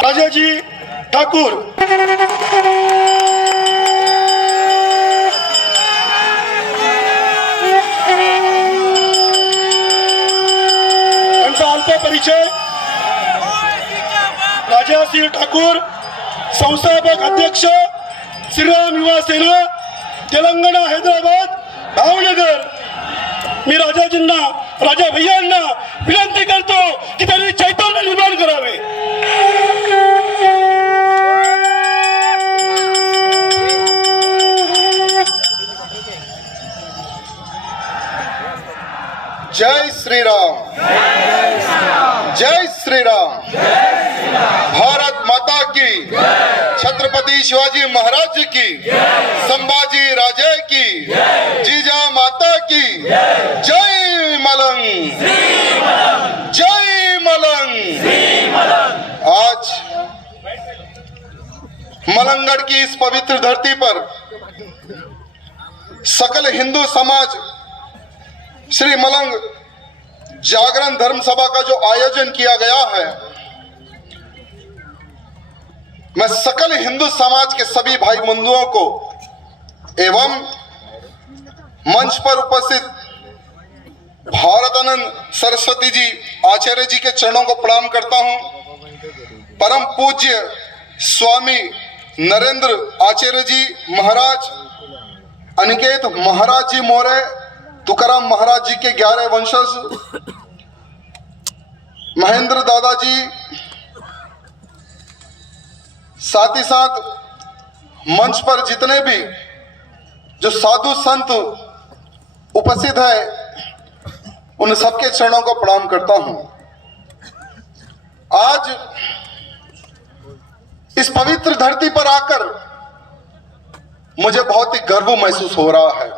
राजाजी ठाकूर यांचा अल्प परिचय। राजासिंह ठाकूर संस्थापक अध्यक्ष श्रीराम युवा सेना तेलंगणा हैदराबाद भावनगर। मी राजाजींना राजा भैयांना विनंती करतो की त्यांनी चैतन्य निर्माण करावे। जय श्री राम, जय श्री राम। भारत माता की, छत्रपति शिवाजी महाराज की, संभाजी राजे की, जीजा माता की, जय मलंग, जय मलंग। आज मलंगगढ़ की इस पवित्र धरती पर सकल हिंदू समाज श्री मलंग जागरण धर्म सभा का जो आयोजन किया गया है, मैं सकल हिंदू समाज के सभी भाई बंधुओं को एवं मंच पर उपस्थित भारतानंद सरस्वती जी आचार्य जी के चरणों को प्रणाम करता हूं। परम पूज्य स्वामी नरेंद्र आचार्य जी महाराज, अनिकेत महाराज जी मोरे, तुकाराम महाराज जी के 11 वंशज, महेंद्र दादाजी, साथ ही साथ मंच पर जितने भी जो साधु संत उपस्थित है, उन सबके चरणों को प्रणाम करता हूं। आज इस पवित्र धरती पर आकर मुझे बहुत ही गर्व महसूस हो रहा है।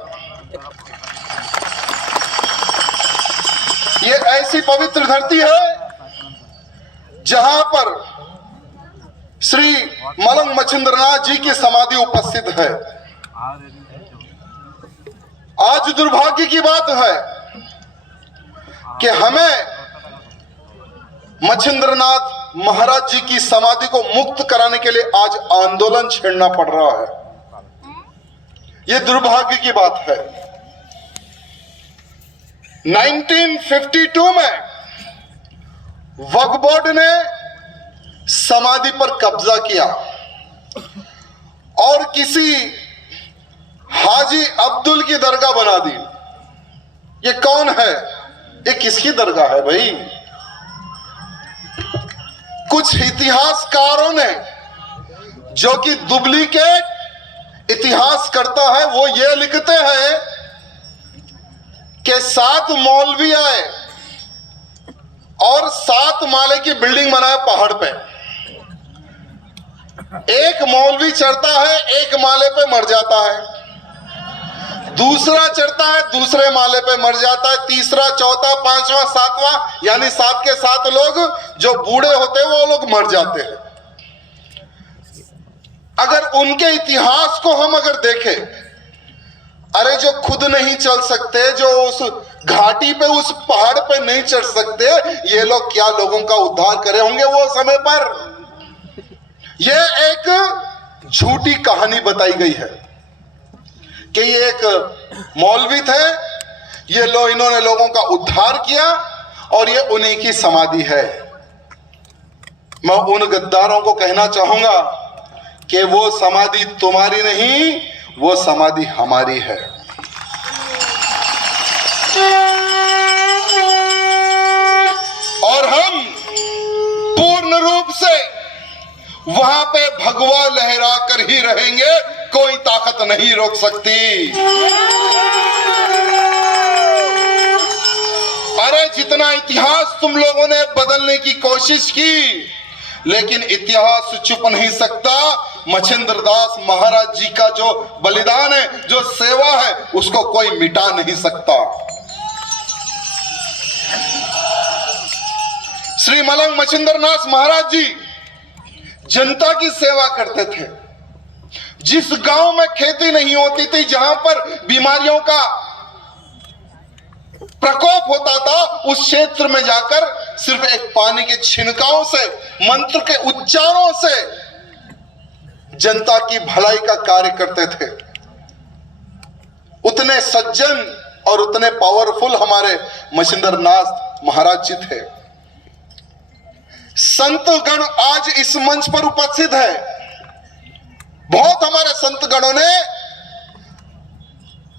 ये ऐसी पवित्र धरती है जहां पर श्री मलंग मच्छिंद्रनाथ जी की समाधि उपस्थित है। आज दुर्भाग्य की बात है कि हमें मच्छिंद्रनाथ महाराज जी की समाधि को मुक्त कराने के लिए आज आंदोलन छेड़ना पड़ रहा है। यह दुर्भाग्य की बात है। 1952 में वक्फ बोर्ड ने समाधि पर कब्जा किया और किसी हाजी अब्दुल की दरगाह बना दी। ये कौन है? ये किसकी दरगाह है भाई? कुछ इतिहासकारों ने, जो कि डुप्लीकेट इतिहास करता है, वो ये लिखते हैं कि 7 मौलवी आए और 7 माले की बिल्डिंग बनाए पहाड़ पे। एक मौलवी चढ़ता है, एक माले पे मर जाता है, दूसरा चढ़ता है, दूसरे माले पे मर जाता है, तीसरा, चौथा, पांचवा, सातवां, यानी 7 के 7 लोग जो बूढ़े होते हैं वो लोग मर जाते हैं। अगर उनके इतिहास को हम अगर देखें, अरे जो खुद नहीं चल सकते, जो उस घाटी पे, उस पहाड़ पे नहीं चढ़ सकते, ये लोग क्या लोगों का उद्धार करे होंगे वो समय पर? ये एक झूठी कहानी बताई गई है कि ये एक मौलवी थे, ये इन्होंने लोगों का उद्धार किया और ये उन्हीं की समाधि है। मैं उन गद्दारों को कहना चाहूंगा कि वो समाधि तुम्हारी नहीं, वो समाधि हमारी है। और हम पूर्ण रूप से वहां पे भगवा लहरा कर ही रहेंगे, कोई ताकत नहीं रोक सकती। अरे जितना इतिहास तुम लोगों ने बदलने की कोशिश की, लेकिन इतिहास चुप नहीं सकता। मच्छिंद्रदास महाराज जी का जो बलिदान है, जो सेवा है, उसको कोई मिटा नहीं सकता। श्री मलंग मच्छिंद्रनाथ महाराज जी जनता की सेवा करते थे। जिस गांव में खेती नहीं होती थी, जहां पर बीमारियों का प्रकोप होता था, उस क्षेत्र में जाकर सिर्फ एक पानी के छिनकाओं से, मंत्र के उच्चारों से जनता की भलाई का कार्य करते थे। उतने सज्जन और उतने पावरफुल हमारे मछिंद्र नाथ महाराज जी थे। संतगण आज इस मंच पर उपस्थित है। बहुत हमारे संतगणों ने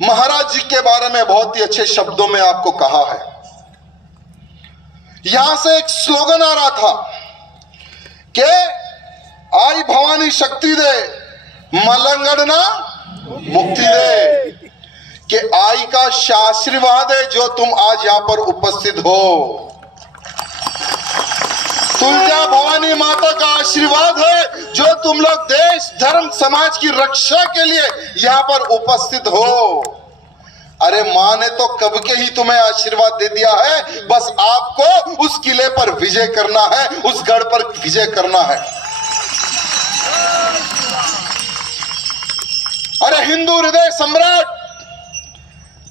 महाराज जी के बारे में बहुत ही अच्छे शब्दों में आपको कहा है। यहां से एक स्लोगन आ रहा था कि आई भवानी शक्ति दे, मलंगड़ना मुक्ति दे, कि आई का आशीर्वाद है जो तुम आज यहां पर उपस्थित हो। तुलजा भवानी माता का आशीर्वाद है जो तुम लोग देश धर्म समाज की रक्षा के लिए यहां पर उपस्थित हो। अरे मां ने तो कब के ही तुम्हें आशीर्वाद दे दिया है, बस आपको उस किले पर विजय करना है, उस गढ़ पर विजय करना है। अरे हिंदू हृदय सम्राट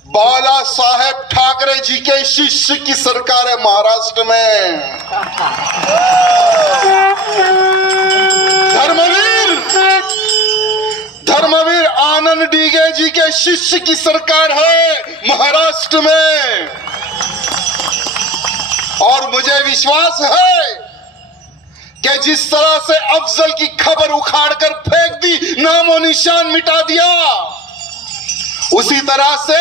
बाला साहेब ठाकरे जी के शिष्य की सरकार है महाराष्ट्र में। धर्मवीर आनंद डीगे जी के शिष्य की सरकार है महाराष्ट्र में। और मुझे विश्वास है कि जिस तरह से अफजल की खबर उखाड़कर फेंक दी, नामो निशान मिटा दिया, उसी तरह से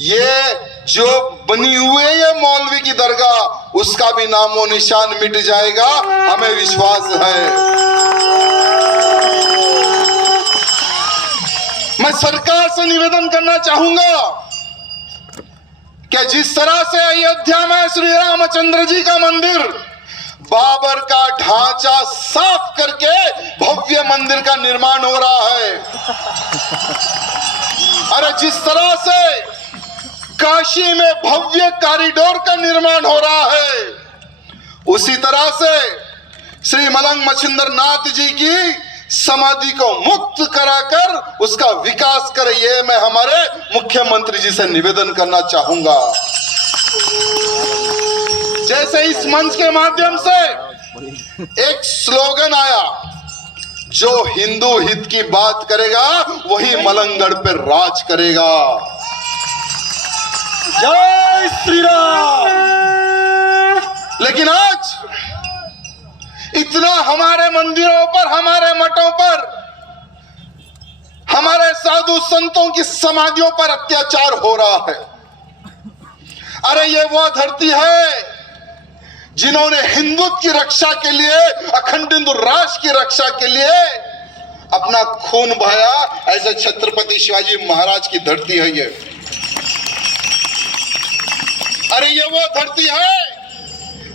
ये जो बनी हुई है ये मौलवी की दरगाह, उसका भी नामो निशान मिट जाएगा, हमें विश्वास है। मैं सरकार से निवेदन करना चाहूंगा कि जिस तरह से अयोध्या में श्री रामचंद्र जी का मंदिर बाबर का ढांचा साफ करके भव्य मंदिर का निर्माण हो रहा है, अरे जिस तरह से काशी में भव्य कॉरिडोर का निर्माण हो रहा है, उसी तरह से श्री मलंग मछिंद्र नाथ जी की समाधि को मुक्त कराकर उसका विकास करे, ये मैं हमारे मुख्यमंत्री जी से निवेदन करना चाहूंगा। जैसे इस मंच के माध्यम से एक स्लोगन आया, जो हिंदू हित की बात करेगा वही मलंगगढ़ पर राज करेगा। जय श्री राम। लेकिन आज इतना हमारे मंदिरों पर, हमारे मठों पर, हमारे साधु संतों की समाधियों पर अत्याचार हो रहा है। अरे ये वो धरती है जिन्होंने हिंदुत्व की रक्षा के लिए, अखंड हिंदू राष्ट्र की रक्षा के लिए अपना खून बहाया। ऐसे छत्रपति शिवाजी महाराज की धरती है ये। अरे ये वो धरती है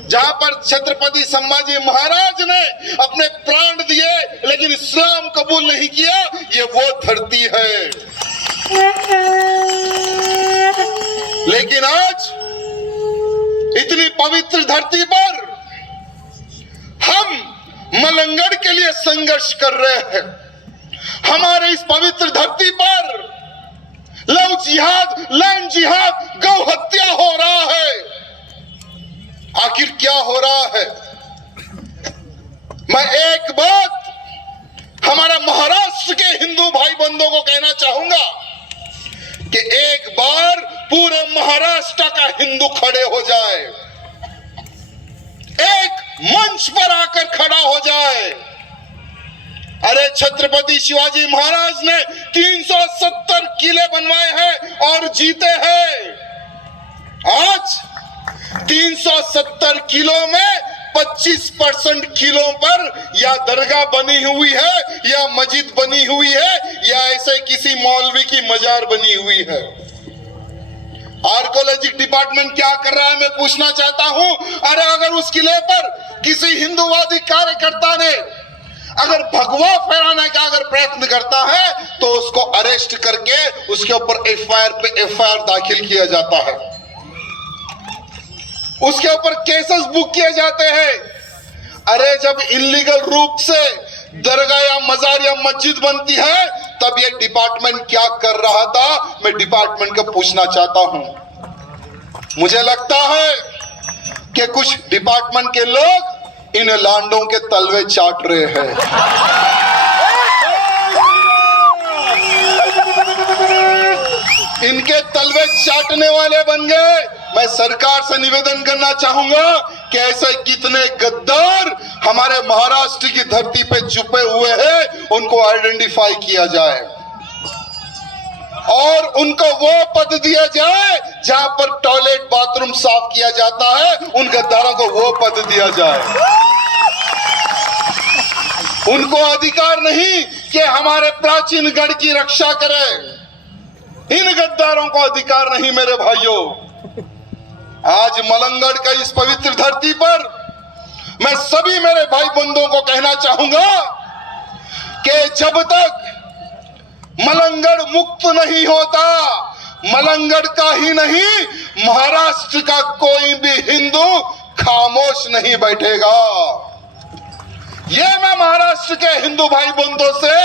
जहां पर छत्रपति संभाजी महाराज ने अपने प्राण दिए लेकिन इस्लाम कबूल नहीं किया, ये वो धरती है। लेकिन आज इतनी पवित्र धरती पर हम मलंगगढ़ के लिए संघर्ष कर रहे हैं। हमारे इस पवित्र धरती पर लव जिहाद, लैंड जिहाद, गौ हत्या हो रहा है। आखिर क्या हो रहा है? मैं एक बात हमारा महाराष्ट्र के हिंदू भाई बंधुओं को कहना चाहूंगा कि एक बार पूरे महाराष्ट्र का हिंदू खड़े हो जाए, एक मंच पर आकर खड़ा हो जाए। अरे छत्रपति शिवाजी महाराज ने 370 किले बनवाए हैं और जीते हैं। आज 370 किलो में 25% किलो पर या दरगाह बनी हुई है, या मस्जिद बनी हुई है, या ऐसे किसी मौलवी की मजार बनी हुई है। आर्कोलॉजिक डिपार्टमेंट क्या कर रहा है मैं पूछना चाहता हूं। अरे अगर उस किले पर किसी हिंदूवादी कार्यकर्ता ने अगर भगवा फहराने का अगर प्रयत्न करता है तो उसको अरेस्ट करके उसके ऊपर एफआईआर पे एफआईआर दाखिल किया जाता है, उसके ऊपर केसेस बुक किए जाते हैं। अरे जब इलीगल रूप से दरगाह या मजार या मस्जिद बनती है तब ये डिपार्टमेंट क्या कर रहा था, मैं डिपार्टमेंट को पूछना चाहता हूं। मुझे लगता है कि कुछ डिपार्टमेंट के लोग इन लांडों के तलवे चाट रहे हैं। इनके तलवे चाटने वाले बन गए। मैं सरकार से निवेदन करना चाहूंगा कि ऐसे कितने गद्दार हमारे महाराष्ट्र की धरती पे छुपे हुए हैं, उनको आइडेंटिफाई किया जाए और उनको वो पद दिया जाए जहां पर टॉयलेट बाथरूम साफ किया जाता है, उन गद्दारों को वो पद दिया जाए। उनको अधिकार नहीं कि हमारे प्राचीन गढ़ की रक्षा करें। इन गद्दारों को अधिकार नहीं मेरे भाइयों। आज मलंगड़ का इस पवित्र धरती पर मैं सभी मेरे भाई बंधुओं को कहना चाहूंगा कि जब तक मलंगड़ मुक्त नहीं होता, मलंगड़ का ही नहीं महाराष्ट्र का कोई भी हिंदू खामोश नहीं बैठेगा। ये मैं महाराष्ट्र के हिंदू भाई बंधुओं से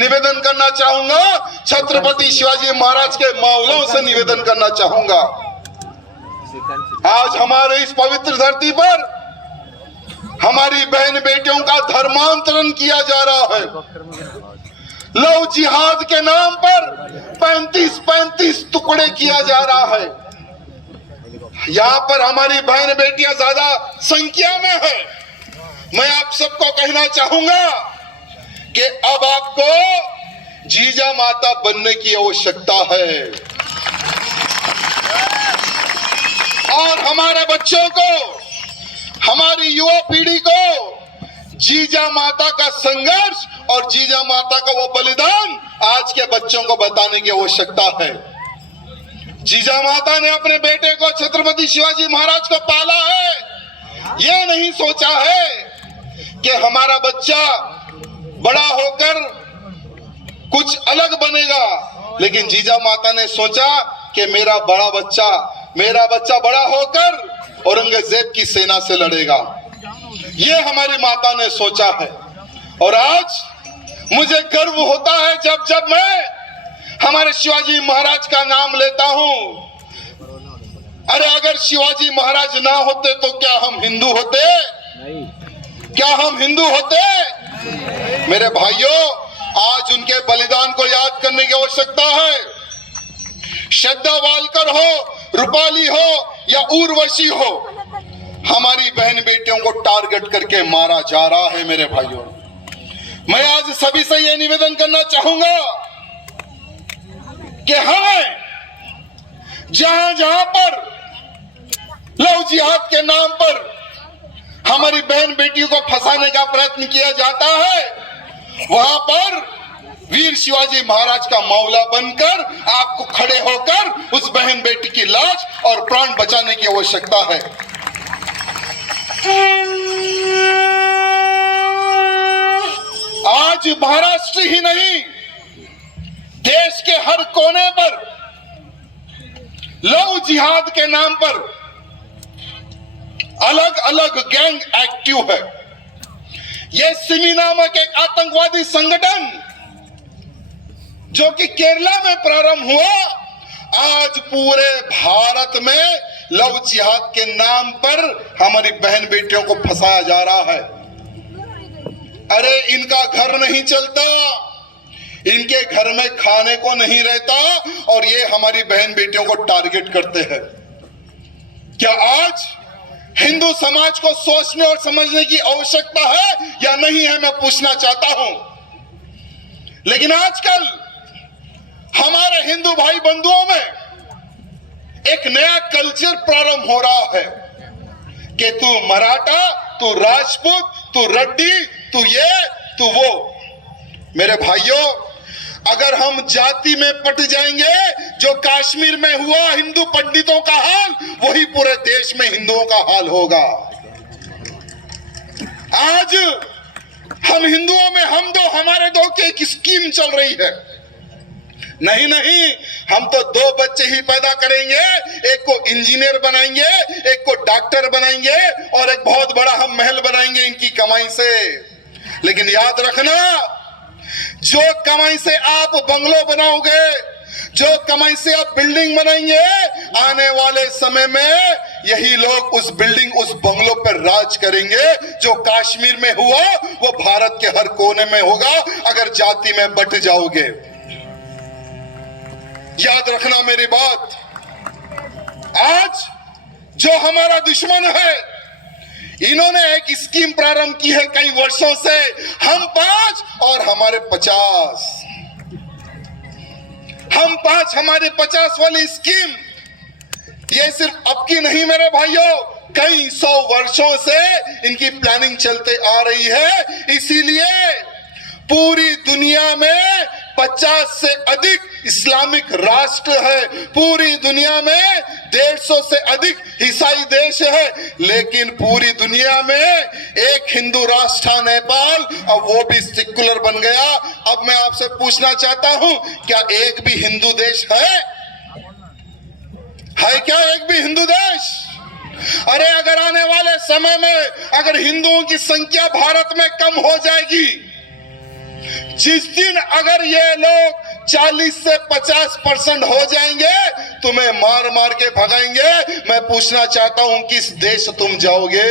निवेदन करना चाहूंगा, छत्रपति शिवाजी महाराज के मावलों से निवेदन करना चाहूंगा। आज हमारे इस पवित्र धरती पर हमारी बहन बेटियों का धर्मांतरण किया जा रहा है। लव जिहाद के नाम पर 35-35 टुकड़े किया जा रहा है। यहाँ पर हमारी बहन बेटियां ज्यादा संख्या में है। मैं आप सबको कहना चाहूंगा कि अब आपको जीजा माता बनने की आवश्यकता है और हमारे बच्चों को, हमारी युवा पीढ़ी को जीजा माता का संघर्ष और जीजा माता का वो बलिदान आज के बच्चों को बताने की आवश्यकता है। जीजा माता ने अपने बेटे को छत्रपति शिवाजी महाराज को पाला है। ये नहीं सोचा है कि हमारा बच्चा बड़ा होकर कुछ अलग बनेगा, लेकिन जीजा माता ने सोचा कि मेरा बच्चा बड़ा होकर औरंगजेब की सेना से लड़ेगा। ये हमारी माता ने सोचा है और आज मुझे गर्व होता है जब जब मैं हमारे शिवाजी महाराज का नाम लेता हूं। अरे अगर शिवाजी महाराज ना होते तो क्या हम हिंदू होते? क्या हम हिंदू होते? मेरे भाइयों, आज उनके बलिदान को याद करने की आवश्यकता है। श्रद्धा वालकर हो, रूपाली हो या उर्वशी हो, हमारी बहन बेटियों को टारगेट करके मारा जा रहा है। मेरे भाइयों, मैं आज सभी से यह निवेदन करना चाहूंगा कि हमें जहां जहां पर लव जिहाद के नाम पर हमारी बहन बेटियों को फंसाने का प्रयत्न किया जाता है, वहां पर वीर शिवाजी महाराज का मौला बनकर आपको खड़े होकर उस बहन बेटी की लाश और प्राण बचाने की आवश्यकता है। आज महाराष्ट्र ही नहीं, देश के हर कोने पर लव जिहाद के नाम पर अलग अलग गैंग एक्टिव है। यह सिमी नामक एक आतंकवादी संगठन जो कि केरला में प्रारंभ हुआ, आज पूरे भारत में लव जिहाद के नाम पर हमारी बहन बेटियों को फंसाया जा रहा है। अरे इनका घर नहीं चलता, इनके घर में खाने को नहीं रहता और ये हमारी बहन बेटियों को टारगेट करते हैं। क्या आज हिंदू समाज को सोचने और समझने की आवश्यकता है या नहीं है, मैं पूछना चाहता हूं। लेकिन आजकल हमारे हिंदू भाई बंधुओं में एक नया कल्चर प्रारंभ हो रहा है कि तू मराठा, तू राजपूत, तू रेड्डी, तू ये, तू वो। मेरे भाइयों, अगर हम जाति में पट जाएंगे, जो कश्मीर में हुआ हिंदू पंडितों का हाल, वही पूरे देश में हिंदुओं का हाल होगा। आज हम हिंदुओं में हम दो हमारे दो की एक स्कीम चल रही है। नहीं नहीं, हम तो दो बच्चे ही पैदा करेंगे, एक को इंजीनियर बनाएंगे, एक को डॉक्टर बनाएंगे और एक बहुत बड़ा हम महल बनाएंगे इनकी कमाई से। लेकिन याद रखना, जो कमाई से आप बंगलो बनाओगे, जो कमाई से आप बिल्डिंग बनाएंगे, आने वाले समय में यही लोग उस बिल्डिंग, उस बंगलों पर राज करेंगे। जो कश्मीर में हुआ वो भारत के हर कोने में होगा अगर जाति में बंट जाओगे। याद रखना मेरी बात। आज जो हमारा दुश्मन है, इन्होंने एक स्कीम प्रारंभ की है कई वर्षों से, हम 5 और हमारे 50, हम 5 हमारे 50 वाली स्कीम। ये सिर्फ अब की नहीं मेरे भाइयों, कई 100 वर्षों से इनकी प्लानिंग चलते आ रही है। इसीलिए पूरी दुनिया में 50 से अधिक इस्लामिक राष्ट्र है, पूरी दुनिया में 150 से अधिक ईसाई देश है, लेकिन पूरी दुनिया में एक हिंदू राष्ट्र था नेपाल, अब वो भी सेक्युलर बन गया। अब मैं आपसे पूछना चाहता हूं, क्या एक भी हिंदू देश है क्या एक भी हिंदू देश? अरे अगर आने वाले समय में अगर हिंदुओं की संख्या भारत में कम हो जाएगी, जिस दिन अगर ये लोग 40 से 50% हो जाएंगे, तुम्हें मार मार के भगाएंगे। मैं पूछना चाहता हूं, किस देश तुम जाओगे?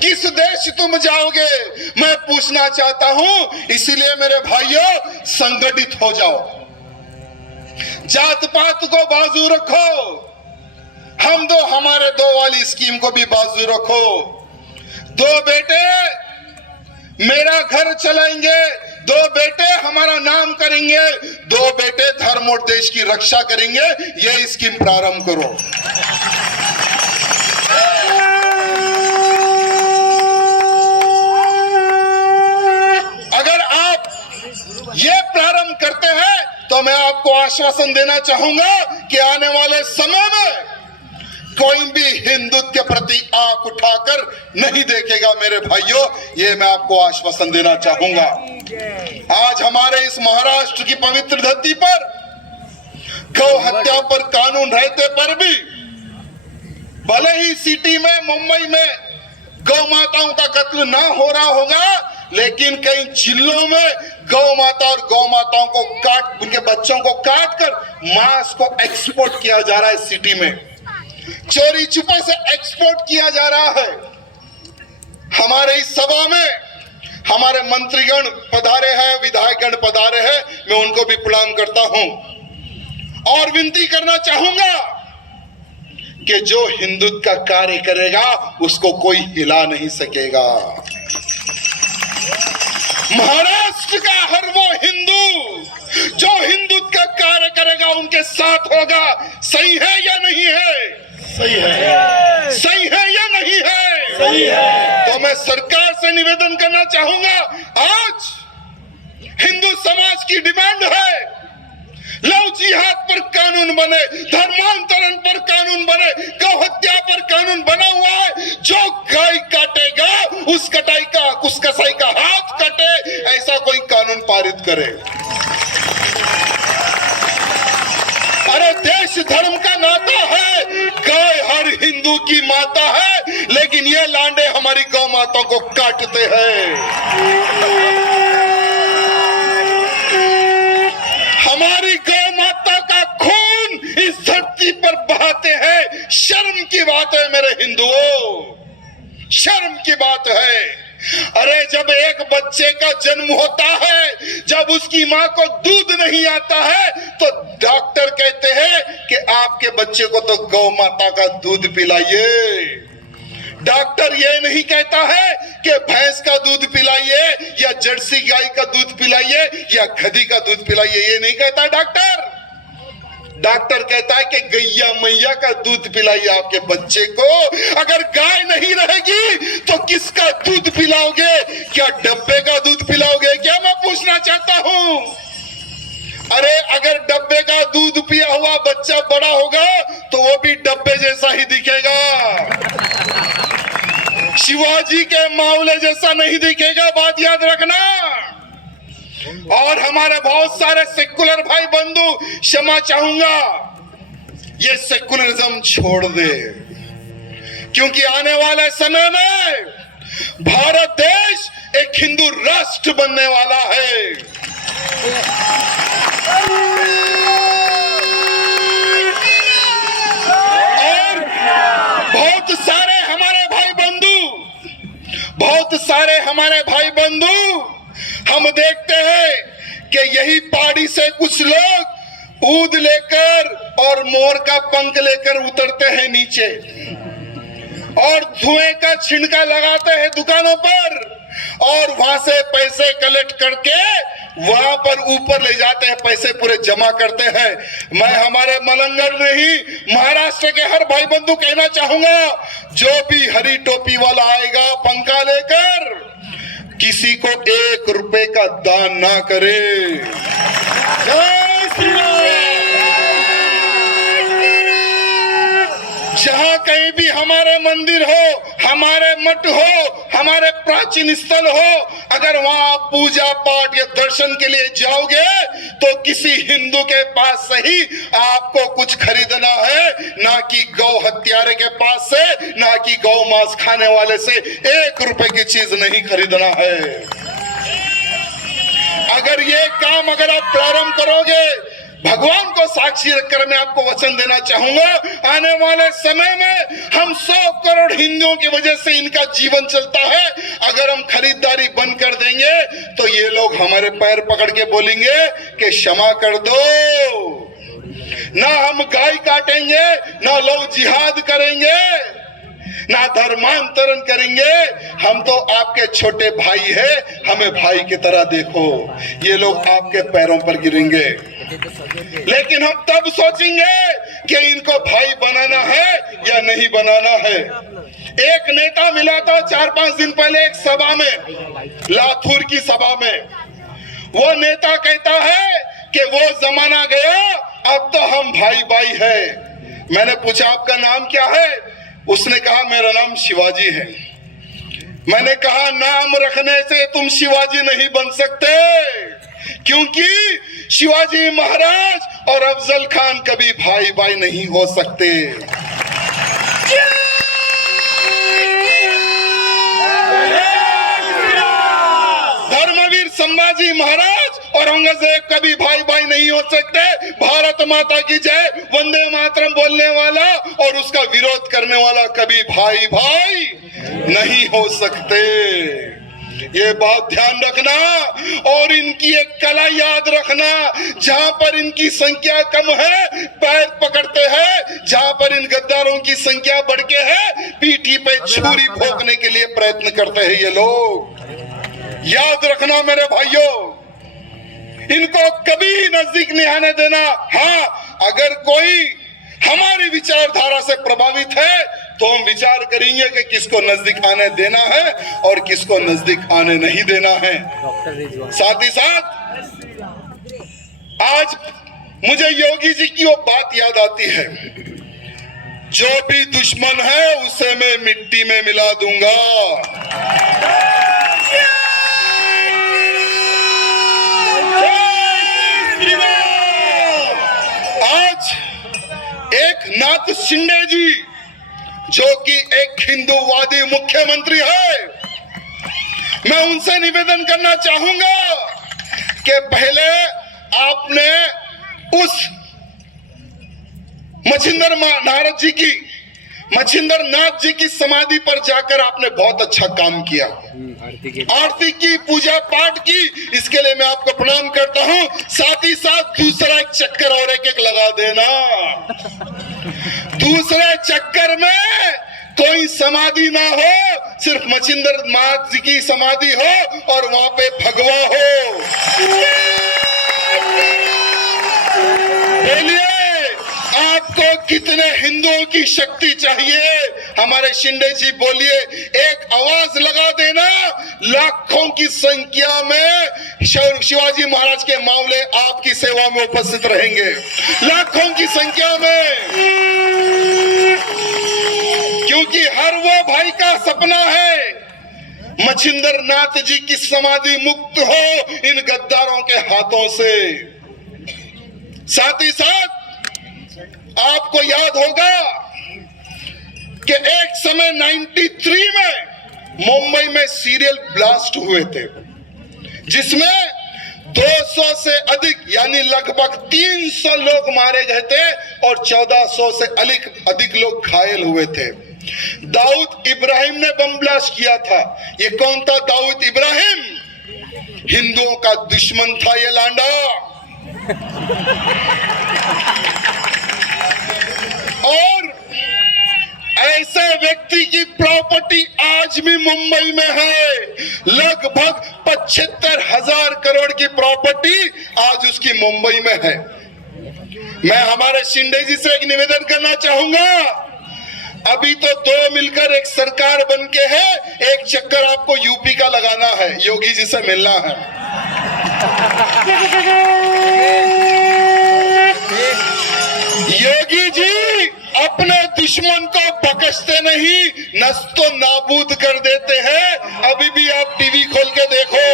किस देश तुम जाओगे? मैं पूछना चाहता हूं। इसीलिए मेरे भाइयों, संगठित हो जाओ, जात पात को बाजू रखो, हमारे 2 वाली स्कीम को भी बाजू रखो। 2 बेटे मेरा घर चलाएंगे, 2 बेटे हमारा नाम करेंगे, 2 बेटे धर्म और देश की रक्षा करेंगे। ये स्कीम प्रारंभ करो। अगर आप ये प्रारंभ करते हैं तो मैं आपको आश्वासन देना चाहूंगा कि आने वाले समय में कोई भी हिंदुत्व के प्रति आंख उठाकर नहीं देखेगा मेरे भाइयों। ये मैं आपको आश्वासन देना चाहूंगा। आज हमारे इस महाराष्ट्र की पवित्र धरती पर गौ हत्या पर कानून रहते पर भी, भले ही सिटी में, मुंबई में गौ माताओं का कत्ल ना हो रहा होगा, लेकिन कई जिलों में गौ माता और गौ माताओं को काट, उनके बच्चों को काट कर मांस को एक्सपोर्ट किया जा रहा है। सिटी में चोरी छुपे से एक्सपोर्ट किया जा रहा है। हमारे इस सभा में हमारे मंत्रीगण पधारे हैं, विधायकगण पधारे हैं, मैं उनको भी प्रणाम करता हूं और विनती करना चाहूंगा कि जो हिंदुत्व का कार्य करेगा उसको कोई हिला नहीं सकेगा। महाराष्ट्र का हर वो हिंदू जो हिंदुत्व का कार्य करेगा उनके साथ होगा। सही है या नहीं है? सही है। सही है या नहीं है? सही है। तो मैं सरकार से निवेदन करना चाहूंगा, आज हिंदू समाज की डिमांड है, लव जिहाद पर कानून बने, धर्मांतरण पर कानून बने, गौ हत्या पर कानून बना हुआ है। जो गाय काटेगा उस कसाई का हाथ कटे, ऐसा कोई कानून पारित करे। अरे देश धर्म का नाता है, गाय हर हिंदू की माता है, लेकिन ये लांडे हमारी गौ माता को काटते हैं। हमारी गौ माता का खून इस धरती पर बहाते हैं। शर्म की बात है मेरे हिंदुओं, शर्म की बात है। अरे जब एक बच्चे का जन्म होता है, जब उसकी मां को दूध नहीं आता है, तो डॉक्टर कहते हैं कि आपके बच्चे को तो गौ माता का दूध पिलाइए। डॉक्टर ये नहीं कहता है कि भैंस का दूध पिलाइए या जर्सी गाय का दूध पिलाइए या गधी का दूध पिलाइए, ये नहीं कहता डॉक्टर। डॉक्टर कहता है कि गैया मैया का दूध पिलाइए आपके बच्चे को। अगर गाय नहीं रहेगी तो किसका दूध पिलाओगे? क्या डब्बे का दूध पिलाओगे क्या? मैं पूछना चाहता हूं। अरे अगर डब्बे का दूध पिया हुआ बच्चा बड़ा होगा तो वो भी डब्बे जैसा ही दिखेगा, शिवाजी के मावले जैसा नहीं दिखेगा, बात याद रखना। और हमारे बहुत सारे सेकुलर भाई बंधु, क्षमा चाहूंगा, ये सेकुलरिज्म छोड़ दे, क्योंकि आने वाले समय में भारत देश एक हिंदू राष्ट्र बनने वाला है। और बहुत सारे हमारे भाई बंधु हम देखते हैं कि यही पहाड़ी से कुछ लोग ऊद लेकर और मोर का पंख लेकर उतरते हैं नीचे और धुएं का छिड़का लगाते हैं दुकानों पर और वहां से पैसे कलेक्ट करके वहां पर ऊपर ले जाते हैं, पैसे पूरे जमा करते हैं। मैं हमारे मलंगर नहीं महाराष्ट्र के हर भाई बंधु कहना चाहूंगा, जो भी हरी टोपी वाला आएगा पंखा लेकर, किसी को 1 रुपए का दान ना करे। जय श्री राम। जहां कहीं भी हमारे मंदिर हो, हमारे मठ हो, हमारे प्राचीन स्थल हो, अगर वहां पूजा पाठ या दर्शन के लिए जाओगे तो किसी हिंदू के पास से ही आपको कुछ खरीदना है, ना कि गौ हत्यारे के पास से, ना कि गौ मांस खाने वाले से 1 रुपए की चीज नहीं खरीदना है। अगर ये काम अगर आप प्रारंभ करोगे, भगवान को साक्षी रखकर मैं आपको वचन देना चाहूंगा, आने वाले समय में हम 100 करोड़ हिंदुओं की वजह से इनका जीवन चलता है। अगर हम खरीदारी बंद कर देंगे तो ये लोग हमारे पैर पकड़ के बोलेंगे कि क्षमा कर दो। ना हम गाय काटेंगे, ना लोग जिहाद करेंगे, ना धर्मांतरण करेंगे। हम तो आपके छोटे भाई हैं, हमें भाई की तरह देखो। ये लोग आपके पैरों पर गिरेंगे, लेकिन हम तब सोचेंगे कि इनको भाई बनाना है या नहीं बनाना है। एक नेता मिला था 4-5 दिन पहले एक सभा में, लाथुर की सभा में। वो नेता कहता है कि वो जमाना गया, अब तो हम भाई भाई है। मैंने पूछा आपका नाम क्या है? उसने कहा मेरा नाम शिवाजी है। मैंने कहा नाम रखने से तुम शिवाजी नहीं बन सकते, क्योंकि शिवाजी महाराज और अफजल खान कभी भाई भाई नहीं हो सकते। धर्मवीर संभाजी महाराज और औरंगजेब कभी भाई भाई नहीं हो सकते। भारत माता की जय, वंदे मातरम बोलने वाला और उसका विरोध करने वाला कभी भाई भाई नहीं हो सकते। ये बात ध्यान रखना और इनकी एक कला याद रखना। जहां पर इनकी संख्या कम है पैर पकड़ते हैं, जहां पर इन गद्दारों की संख्या बढ़ के है पीठी पे छुरी भोंकने के लिए प्रयत्न करते हैं ये लोग। याद रखना मेरे भाइयों, इनको कभी नजदीक नहीं आने देना। हाँ, अगर कोई हमारी विचारधारा से प्रभावित है तो हम विचार करेंगे कि किसको नजदीक आने देना है और किसको नजदीक आने नहीं देना है। साथ ही साथ आज मुझे योगी जी की वो बात याद आती है, जो भी दुश्मन है उसे मैं मिट्टी में मिला दूंगा। आज एक नाथ शिंदे जी जो कि एक हिंदूवादी मुख्यमंत्री है, मैं उनसे निवेदन करना चाहूंगा कि पहले आपने उस मच्छिंद्र नाथ जी की समाधि पर जाकर आपने बहुत अच्छा काम किया, आरती की, पूजा पाठ की, इसके लिए मैं आपको प्रणाम करता हूं। साथ ही साथ दूसरा एक चक्कर और एक लगा देना। दूसरे चक्कर में कोई समाधि ना हो, सिर्फ मच्छिंद्र नाथ जी की समाधि हो और वहां पे भगवा हो। बोलिए आपको कितने हिंदुओं की शक्ति चाहिए? हमारे शिंदे जी बोलिए, एक आवाज लगा देना, लाखों की संख्या में शिवाजी महाराज के मामले आपकी सेवा में उपस्थित रहेंगे, लाखों की संख्या में। क्योंकि हर वो भाई का सपना है मच्छिंद्र नाथ जी की समाधि मुक्त हो इन गद्दारों के हाथों से। साथ ही साथ आपको याद होगा कि एक समय 93 में मुंबई में सीरियल ब्लास्ट हुए थे, जिसमें 200 से अधिक यानी लगभग 300 लोग मारे गए थे और 1400 से अधिक लोग घायल हुए थे। दाऊद इब्राहिम ने बम ब्लास्ट किया था। ये कौन था दाऊद इब्राहिम? हिंदुओं का दुश्मन था ये लांडा। और ऐसे व्यक्ति की प्रॉपर्टी आज भी मुंबई में है। लगभग 75,000 करोड़ की प्रॉपर्टी आज उसकी मुंबई में है। मैं हमारे शिंदे जी से एक निवेदन करना चाहूंगा, अभी तो दो मिलकर एक सरकार बन के है, एक चक्कर आपको यूपी का लगाना है, योगी जी से मिलना है। योगी जी अपने दुश्मन को बख्शते नहीं, नस्तो नाबूद कर देते हैं। अभी भी आप टीवी खोल के देखो,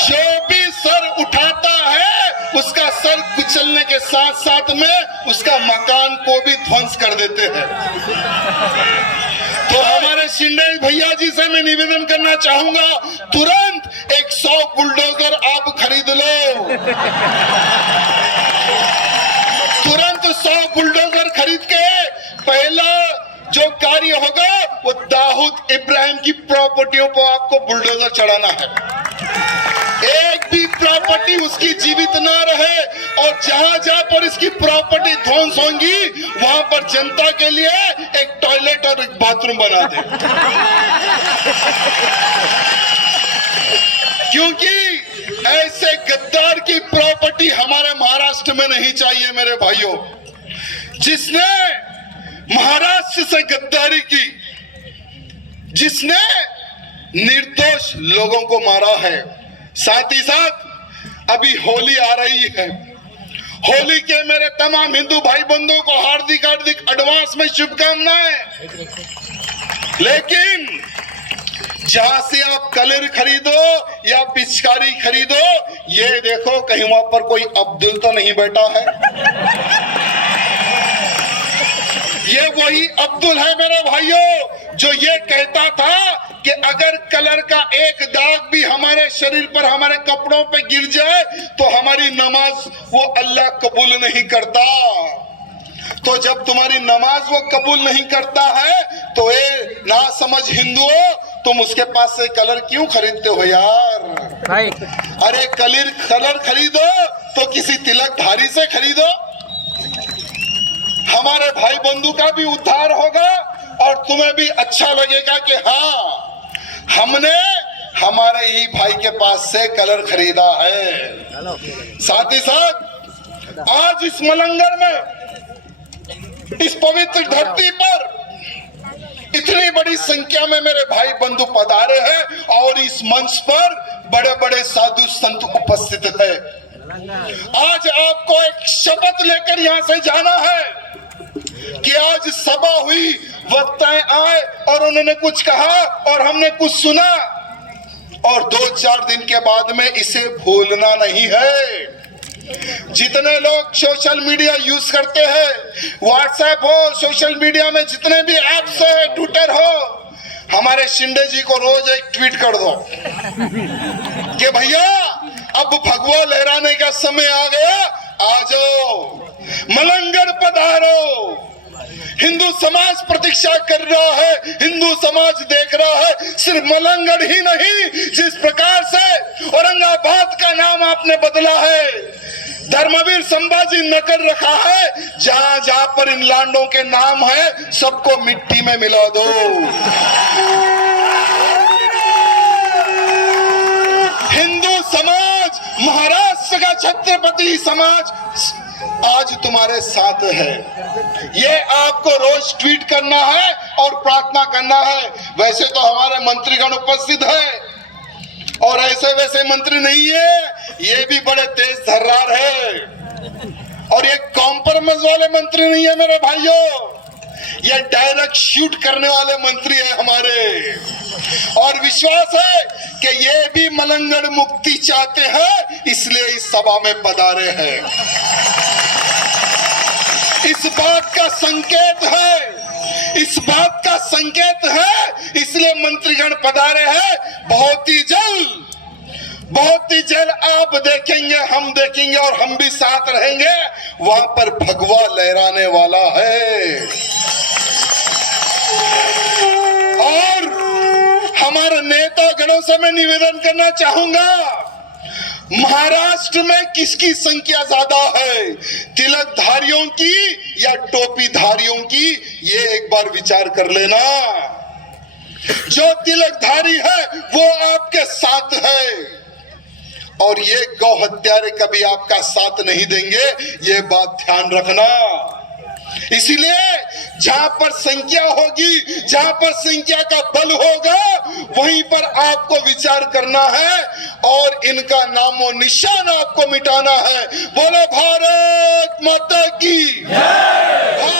जो भी सर उठाता है उसका सर कुचलने के साथ साथ में उसका मकान को भी ध्वंस कर देते हैं। तो हमारे शिंदे भैया जी से मैं निवेदन करना चाहूंगा, तुरंत 100 बुलडोजर आप खरीद लो। तुरंत 100 बुलडोजर खरीद के पहला जो कार्य होगा वो दाऊद इब्राहिम की प्रॉपर्टियों पर आपको बुलडोजर चढ़ाना है। एक भी प्रॉपर्टी उसकी जीवित ना रहे और जहां जहां पर इसकी प्रॉपर्टी ध्वंस होंगी वहां पर जनता के लिए एक टॉयलेट और एक बाथरूम बना दे। क्योंकि ऐसे गद्दार की प्रॉपर्टी हमारे महाराष्ट्र में नहीं चाहिए मेरे भाइयों। जिसने महाराष्ट्र से गद्दारी की, जिसने निर्दोष लोगों को मारा है। साथ ही साथ अभी होली आ रही है, होली के मेरे तमाम हिंदू भाई बंधुओं को हार्दिक हार्दिक एडवांस में शुभकामनाएं। लेकिन जहां से आप कलर खरीदो या पिचकारी खरीदो, ये देखो कहीं वहां पर कोई अब्दुल तो नहीं बैठा है। ये वही अब्दुल है मेरे भाइयों जो ये कहता था कि अगर कलर का एक दाग भी हमारे शरीर पर, हमारे कपड़ों पे गिर जाए तो हमारी नमाज वो अल्लाह कबूल नहीं करता। तो जब तुम्हारी नमाज वो कबूल नहीं करता है तो ये ना समझ हिंदुओं, तुम उसके पास से कलर क्यों खरीदते हो यार? अरे कलर खरीदो तो किसी तिलकधारी से खरीदो, हमारे भाई बंधु का भी उद्धार होगा और तुम्हें भी अच्छा लगेगा कि हाँ हमने हमारे ही भाई के पास से कलर खरीदा है। साथ ही साथ आज इस मलंगर में, इस पवित्र धरती पर इतनी बड़ी संख्या में मेरे भाई बंधु पधारे हैं और इस मंच पर बड़े बड़े साधु संत उपस्थित है। आज आपको एक शपथ लेकर यहां से जाना है कि आज सभा हुई, वक्ताएं आए और उन्होंने कुछ कहा और हमने कुछ सुना और 2-4 दिन के बाद में इसे भूलना नहीं है। जितने लोग सोशल मीडिया यूज करते हैं, व्हाट्सएप हो, सोशल मीडिया में जितने भी ऐप्स है, ट्विटर हो, हमारे शिंदे जी को रोज एक ट्वीट कर दो कि भैया अब भगवा लहराने का समय आ गया, आ जाओ, मलंगर पधारो। हिंदू समाज प्रतीक्षा कर रहा है, हिंदू समाज देख रहा है। सिर्फ मलंगड़ ही नहीं, जिस प्रकार से औरंगाबाद का नाम आपने बदला है, धर्मवीर संभाजी नगर रखा है, जहां जहां पर इन लांडों के नाम है सबको मिट्टी में मिला दो। हिंदू समाज, महाराष्ट्र का छत्रपति समाज आज तुम्हारे साथ है। ये आपको रोज ट्वीट करना है और प्रार्थना करना है। वैसे तो हमारे मंत्रीगण उपस्थित है और ऐसे वैसे मंत्री नहीं है, ये भी बड़े तेज धर्रार है और ये कॉम्प्रोमाइज वाले मंत्री नहीं है मेरे भाइयों, ये डायरेक्ट शूट करने वाले मंत्री है हमारे। और विश्वास है कि ये भी मलंगड़ मुक्ति चाहते हैं, इसलिए इस सभा में पधारे हैं। इस बात का संकेत है इस बात का संकेत है, इसलिए मंत्रीगण पधारे हैं। बहुत ही जल्द आप देखेंगे, हम देखेंगे और हम भी साथ रहेंगे, वहां पर भगवा लहराने वाला है। और हमारे नेता गणों से मैं निवेदन करना चाहूंगा, महाराष्ट्र में किसकी संख्या ज्यादा है, तिलकधारियों की या टोपीधारियों की, ये एक बार विचार कर लेना। जो तिलकधारी है वो आपके साथ है और ये गौ हत्यारे कभी आपका साथ नहीं देंगे, ये बात ध्यान रखना। इसीलिए जहां पर संख्या होगी, जहां पर संख्या का बल होगा, वहीं पर आपको विचार करना है और इनका नामो निशान आपको मिटाना है। बोलो भारत माता की जय।